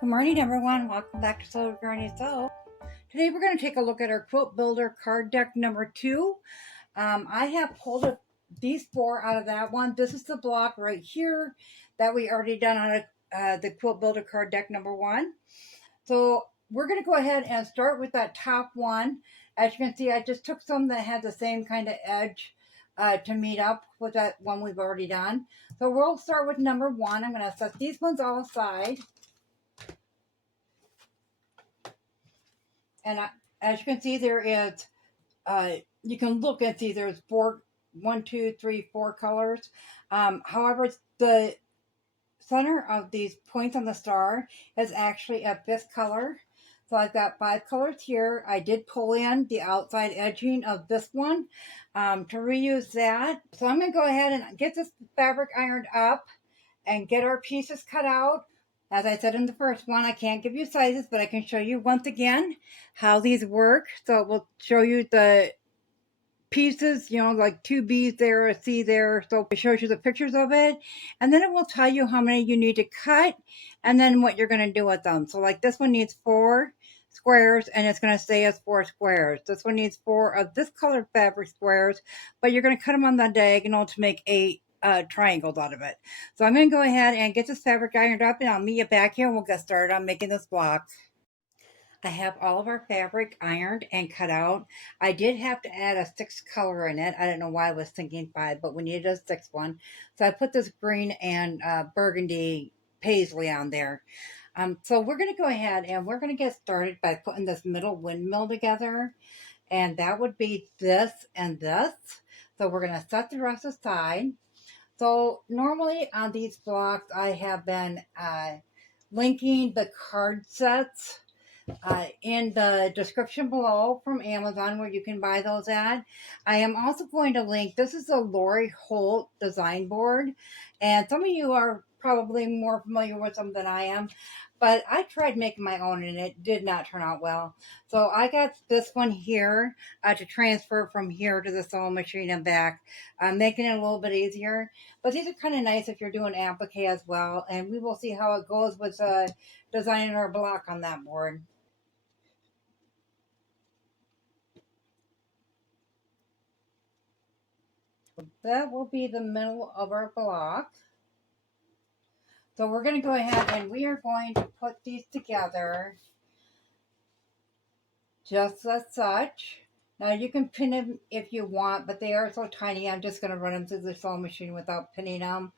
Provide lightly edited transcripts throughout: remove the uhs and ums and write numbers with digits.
Good morning, everyone. Welcome back to Soul Granny Sew. Today we're going to take a look at our Quilt Builder card deck number 2. I have pulled these 4 out of that one. This is the block right here that we already done on the Quilt Builder card deck number 1. So we're going to go ahead and start with that top one. As you can see, I just took some that had the same kind of edge to meet up with that one we've already done. So we'll start with number 1. I'm going to set these ones all aside. And as you can see, there is, you can look and see there's 1, 2, 3, 4 colors. However, the center of these points on the star is actually a 5th color. So I've got 5 colors here. I did pull in the outside edging of this one to reuse that. So I'm going to go ahead and get this fabric ironed up and get our pieces cut out. As I said in the first one, I can't give you sizes, but I can show you once again how these work. So we'll show you the pieces, like 2 B's there, a C there. So it shows you the pictures of it. And then it will tell you how many you need to cut and then what you're going to do with them. So like this one needs 4 squares and it's going to stay as 4 squares. This one needs 4 of this colored fabric squares, but you're going to cut them on the diagonal to make 8 triangles out of it. So I'm going to go ahead and get this fabric ironed up and I'll meet you back here and we'll get started on making this block. I have all of our fabric ironed and cut out. I did have to add a 6th color in it. I don't know why I was thinking 5, but we needed a 6th one. So I put this green and burgundy paisley on there. So we're going to go ahead and we're going to get started by putting this middle windmill together. And that would be this and this. So we're going to set the rest aside. So normally on these blocks, I have been linking the card sets in the description below from Amazon where you can buy those at. I am also going to link, this is a Lori Holt design board, and some of you are probably more familiar with them than I am, but I tried making my own and it did not turn out well. So I got this one here to transfer from here to the sewing machine and back, making it a little bit easier. But these are kind of nice if you're doing applique as well, and we will see how it goes with designing our block on that board. That will be the middle of our block. So we're going to go ahead and we are going to put these together just as such. Now you can pin them if you want, but they are so tiny. I'm just going to run them through the sewing machine without pinning them.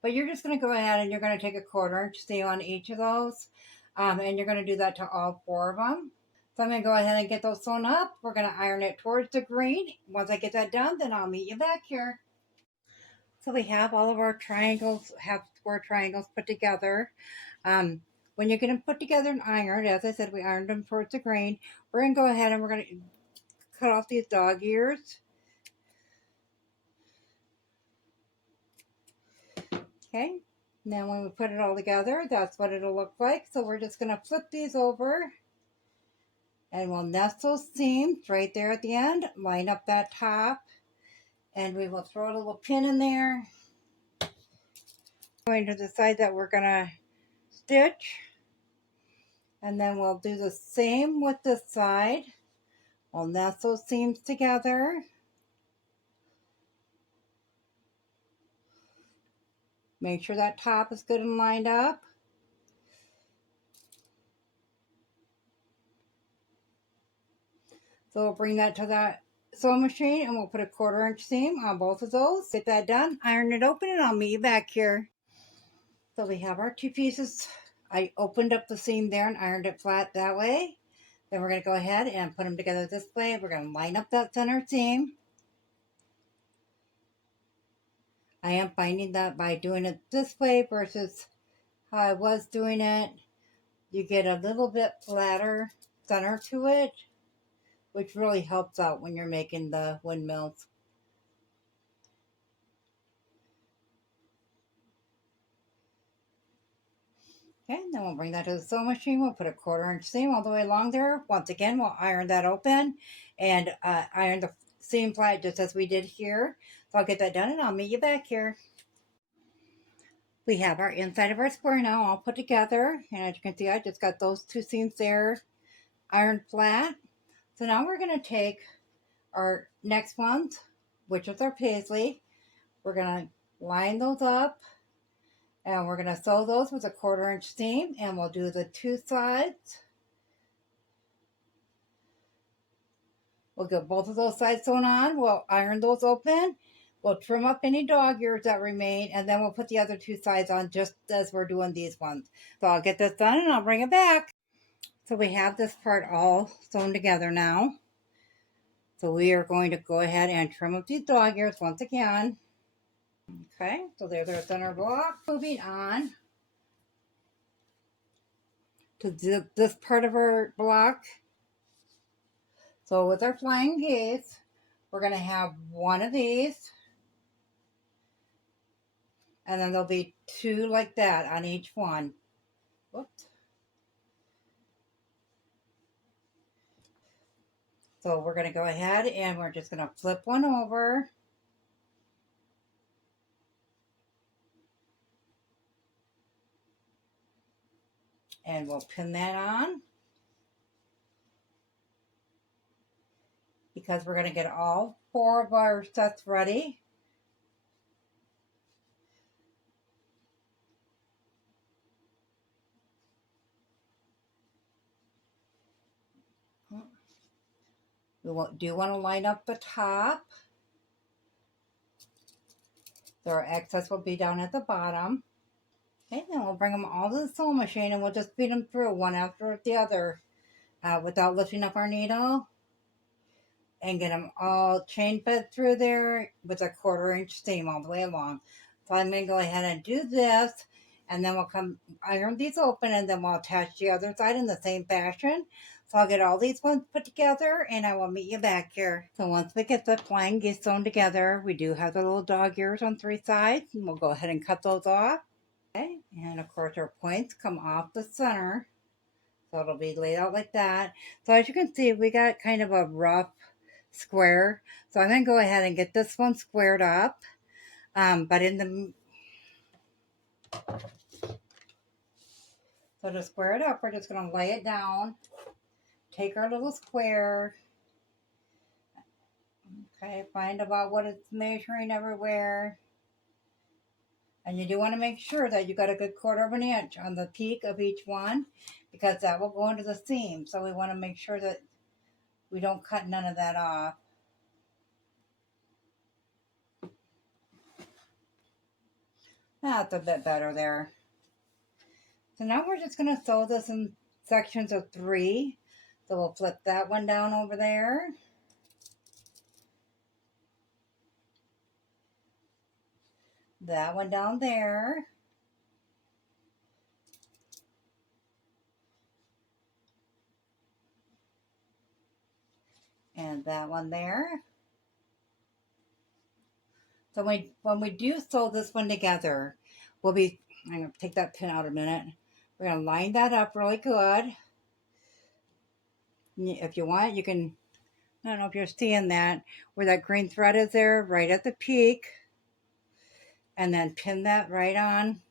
But you're just going to go ahead and you're going to take a 1/4 inch seam on each of those. And you're going to do that to all 4 of them. So I'm going to go ahead and get those sewn up. We're going to iron it towards the green. Once I get that done, then I'll meet you back here. So we have all of our triangles, have 4 triangles put together. When you're going to put together and iron, as I said, we ironed them towards the grain. We're going to go ahead and we're going to cut off these dog ears. Okay, now when we put it all together, that's what it'll look like. So we're just going to flip these over and we'll nest those seams right there at the end, line up that top, and we will throw a little pin in there. Going to the side that we're going to stitch, and then we'll do the same with this side. We'll nest those seams together. Make sure that top is good and lined up. So we'll bring that to that sewing machine and we'll put a 1/4 inch seam on both of those. Get that done, iron it open, and I'll meet you back here. So we have our 2 pieces. I opened up the seam there and ironed it flat that way. Then we're going to go ahead and put them together this way. We're going to line up that center seam. I am finding that by doing it this way versus how I was doing it, you get a little bit flatter center to it, which really helps out when you're making the windmills. Okay, then we'll bring that to the sewing machine. We'll put a 1/4 inch seam all the way along there. Once again, we'll iron that open and iron the seam flat just as we did here. So I'll get that done and I'll meet you back here. We have our inside of our square now all put together. And as you can see, I just got those two seams there ironed flat. So now we're going to take our next ones, which is our paisley. We're going to line those up. And we're going to sew those with a 1/4 inch seam. And we'll do the two sides. We'll get both of those sides sewn on. We'll iron those open. We'll trim up any dog ears that remain, and then we'll put the other two sides on just as we're doing these ones. So I'll get this done and I'll bring it back. So we have this part all sewn together now. So we are going to go ahead and trim up these dog ears once again. Okay, so there's our center block. Moving on to this part of our block. So with our flying geese, we're going to have one of these. And then there'll be two like that on each one. Whoops. So we're going to go ahead and we're just going to flip one over. And we'll pin that on. Because we're going to get all 4 of our sets ready. We do want to line up the top. So our excess will be down at the bottom. Okay, then we'll bring them all to the sewing machine and we'll just feed them through one after the other without lifting up our needle. And get them all chain fed through there with a 1/4 inch seam all the way along. So I'm going to go ahead and do this, and then we'll come iron these open, and then we'll attach the other side in the same fashion. So I'll get all these ones put together, and I will meet you back here. So once we get the flying geese sewn together, we do have the little dog ears on 3 sides, and we'll go ahead and cut those off. Okay, and of course our points come off the center. So it'll be laid out like that. So as you can see, we got kind of a rough square. So I'm going to go ahead and get this one squared up. But in the... So to square it up, we're just going to lay it down. Take our little square. Okay, find about what it's measuring everywhere. And you do want to make sure that you got a good 1/4 inch on the peak of each one, because that will go into the seam. So we want to make sure that we don't cut none of that off. That's a bit better there. So now we're just going to sew this in sections of 3. So we'll flip that one down over there. That one down there. And that one there. So when we do sew this one together, I'm going to take that pin out a minute. We're going to line that up really good. If you want, you can, I don't know if you're seeing that, where that green thread is there, right at the peak. And then pin that right on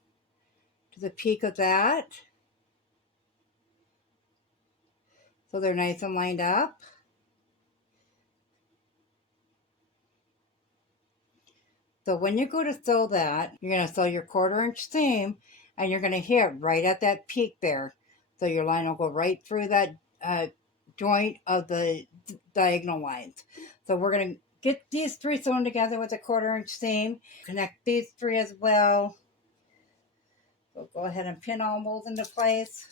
to the peak of that. So they're nice and lined up. So when you go to sew that, you're going to sew your 1/4 inch seam, and you're going to hit right at that peak there. So your line will go right through that joint of the diagonal lines. So we're going to get these 3 sewn together with a 1/4 inch seam. Connect these 3 as well. So go ahead and pin all those into place.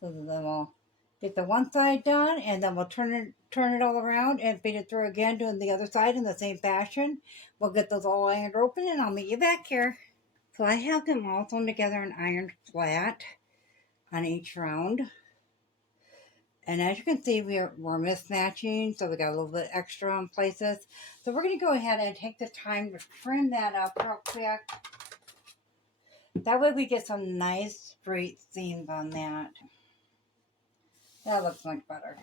So then we'll get the one side done, and then we'll turn it all around and feed it through again, doing the other side in the same fashion. We'll get those all ironed open, and I'll meet you back here. So I have them all sewn together and ironed flat on each round. And as you can see, we're mismatching, so we got a little bit extra on places. So we're going to go ahead and take the time to trim that up real quick. That way we get some nice straight seams on that. That looks much better.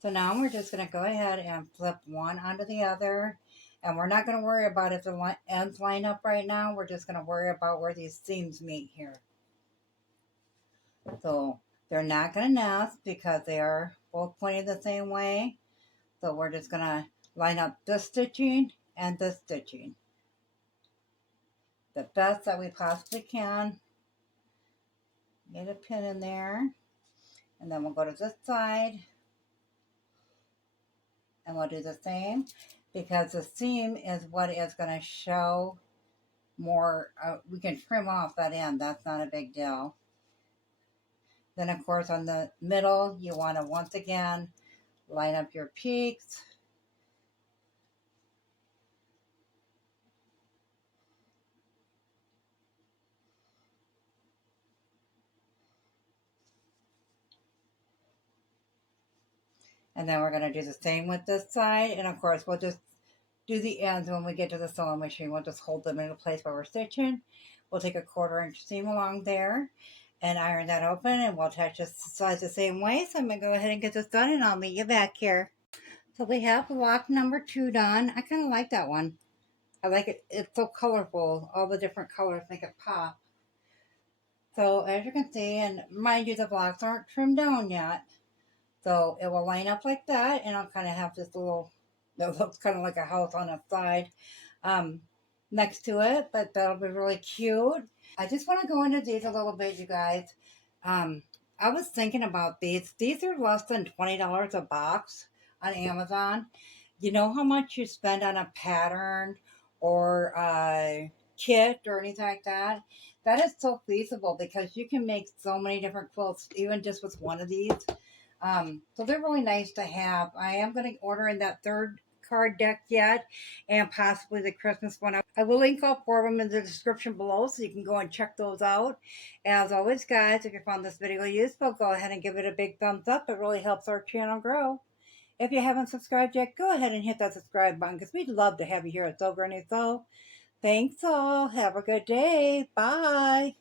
So now we're just going to go ahead and flip one onto the other. And we're not going to worry about if the ends line up right now. We're just going to worry about where these seams meet here. So they're not going to nest because they are both pointed the same way. So we're just going to line up this stitching and this stitching the best that we possibly can. Get a pin in there. And then we'll go to this side. And we'll do the same because the seam is what is going to show more. We can trim off that end. That's not a big deal. Then, of course, on the middle, you want to once again line up your peaks. And then we're going to do the same with this side. And, of course, we'll just do the ends when we get to the sewing machine. We'll just hold them in place while we're stitching. We'll take a 1/4 inch seam along there and iron that open, and we'll attach this sides the same way. So I'm going to go ahead and get this done, and I'll meet you back here. So we have block number 2 done. I kind of like that one. I like it. It's so colorful. All the different colors make it pop. So as you can see, and mind you, the blocks aren't trimmed down yet. So it will line up like that, and I'll kind of have this little, that looks kind of like a house on the side next to it, but that'll be really cute. I just want to go into these a little bit, you guys. I was thinking about these. These are less than $20 a box on Amazon. You know how much you spend on a pattern or a kit or anything like that? That is so feasible because you can make so many different quilts even just with one of these. So they're really nice to have. I am going to order in that third card deck yet and possibly the Christmas one. I will link all 4 of them in the description below so you can go and check those out. As always, guys, if you found this video useful, go ahead and give it a big thumbs up. It really helps our channel grow. If you haven't subscribed yet, go ahead and hit that subscribe button because we'd love to have you here at Sew Granny Sew. Thanks all. Have a good day. Bye.